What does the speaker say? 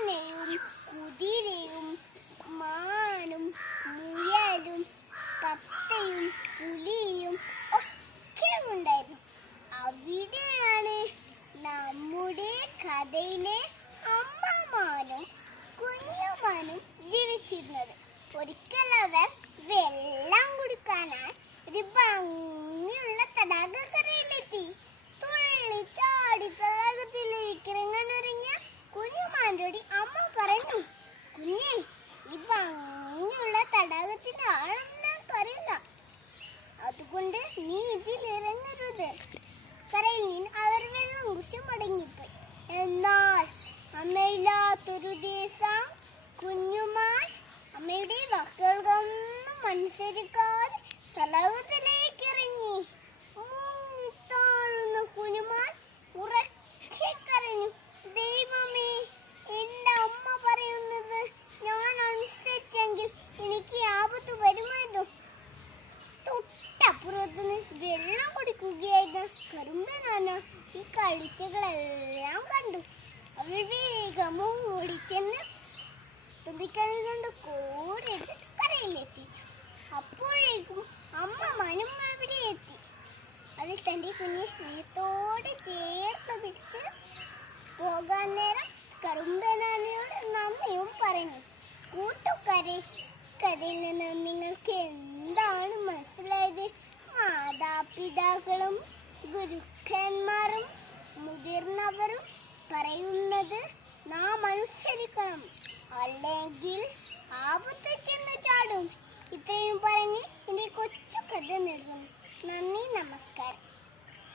ആനയും കുതിരയും മാനും മുയലും കപ്പയും പുലിയും ഒക്കെ ഉണ്ടായിരുന്നു. അവിടെയാണ് നമ്മുടെ കഥയിലെ അമ്മമാനും കുഞ്ഞുമാനും ജീവിച്ചിരുന്നത്. ഒരിക്കൽ അവർ വെള്ളം കുടിക്കാനായി ഒരു ഭംഗിയുള്ള തടാകക്കരയിലെത്തി. തുള്ളിച്ചാടി തടാകത്തിലേക്ക് ഇറങ്ങാനൊരുങ്ങിയ കുഞ്ഞുമാനോട് അമ്മ പറഞ്ഞു, കുഞ്ഞേ, ഈ ഭംഗിയുള്ള തടാകത്തിന്റെ ആഴം ഞങ്ങൾക്കറിയില്ല, അതുകൊണ്ട് നീ ഇതിൽ ഇറങ്ങരുത്. കരയിൽ നിന്ന് അവർ വെള്ളം കുടിച്ച് മടങ്ങിപ്പോയി. എന്നാൽ അമ്മയില്ലാത്തൊരു ദിവസം കുഞ്ഞുമാൻ അമ്മയുടെ വാക്കുകൾക്കൊന്നും അനുസരിക്കാതെ തടാകത്തിലേക്ക് ഇറങ്ങി. മുങ്ങിത്താഴുന്ന കുഞ്ഞുമാൻ ഉറക്കെ കരഞ്ഞു, ദൈവമേ, എന്റെ അമ്മ പറയുന്നത് ഞാൻ അനുസരിച്ചെങ്കിൽ എനിക്ക് ആപത്ത് വരുമായിരുന്നു. തൊട്ടപ്പുറത്തുനിന്ന് വെള്ളം കുടിക്കുകയായിരുന്ന കറുമ്പനാന ഈ കാഴ്ചകളെല്ലാം കണ്ടു. അവൾ വേഗം ഓടിച്ചെന്ന് തുമ്പിക്കൈ കൊണ്ട് കോരിയിട്ട് കരയിലെത്തിച്ചു. അപ്പോഴേക്കും അമ്മ മാനും അവിടെ എത്തി. അതിൽ തന്റെ കുഞ്ഞെ സ്നേഹത്തോടെ ചേർത്ത് പിടിച്ച് പോകാൻ നേരം കറുമ്പനാനയോട് നന്ദിയും പറഞ്ഞു. കൂട്ടുകാരെ, കഥയിൽ നിന്ന് നിങ്ങൾക്ക് എന്താണ് മനസ്സിലായത്? മാതാപിതാക്കളും ഗുരുക്കന്മാരും മുതിർന്നവരും പറയുന്നത് നാം അനുസരിക്കണം, അല്ലെങ്കിൽ ആപത്ത് ചെന്ന് ചാടും. ഇത്രയും പറഞ്ഞ് എന്റെ കൊച്ചു കഥ നിർത്തുന്നു. നന്ദി, നമസ്കാരം.